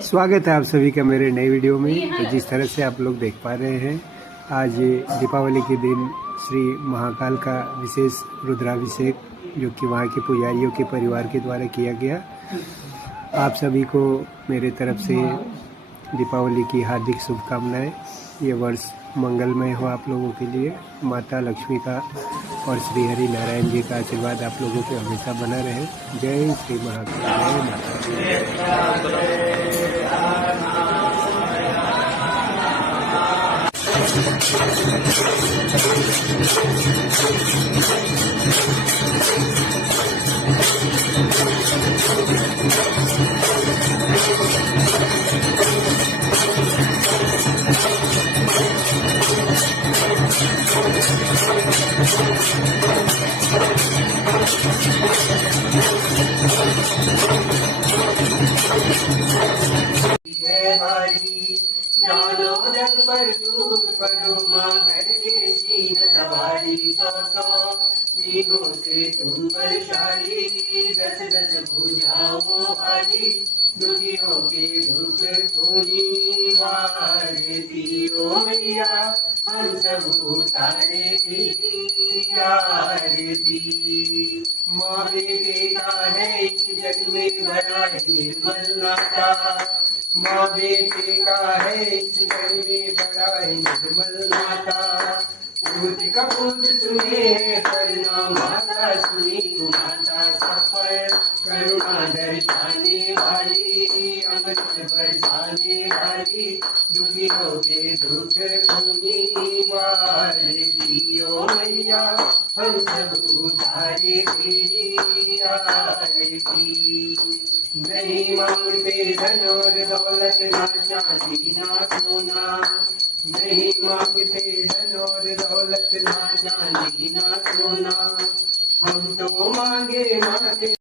स्वागत है आप सभी का मेरे नए वीडियो में। तो जिस तरह से आप लोग देख पा रहे हैं, आज दीपावली के दिन श्री महाकाल का विशेष रुद्राभिषेक जो कि वहाँ के पुजारियों के परिवार के द्वारा किया गया। आप सभी को मेरे तरफ से दीपावली की हार्दिक शुभकामनाएं। ये वर्ष मंगलमय हो आप लोगों के लिए। माता लक्ष्मी का और श्री हरि नारायण जी का आशीर्वाद आप लोगों के हमेशा बना रहे। जय श्री महाकाल, जय पर दूर पदुमा करके सीन सवारी तो तीनों से तुम बलशाली, दस दस भुजाओं वाली, दुखियों के दुख कोनी वार दियो मैया, हम सब उतारे तेरी आरती। माँ बेटे का है इस जग में बड़ा है निर्मल नाता, माँ बेटे का है इस जग में बड़ा है निर्मल नाता। पूत कपूत सुने है करना माता, सुनी कुमाता सफर करुणा दर्शाने वाली, अमृत बरसाने वाली, दुखियों के दुख कोनी वार दियो मैया, हम सब उतारे तेरी आरती। नहीं मांगते धन और दौलत, ना चांदी ना सोना, नहीं मांगते धन और दौलत, ना चांदी ना सोना, हम तो मांगे माते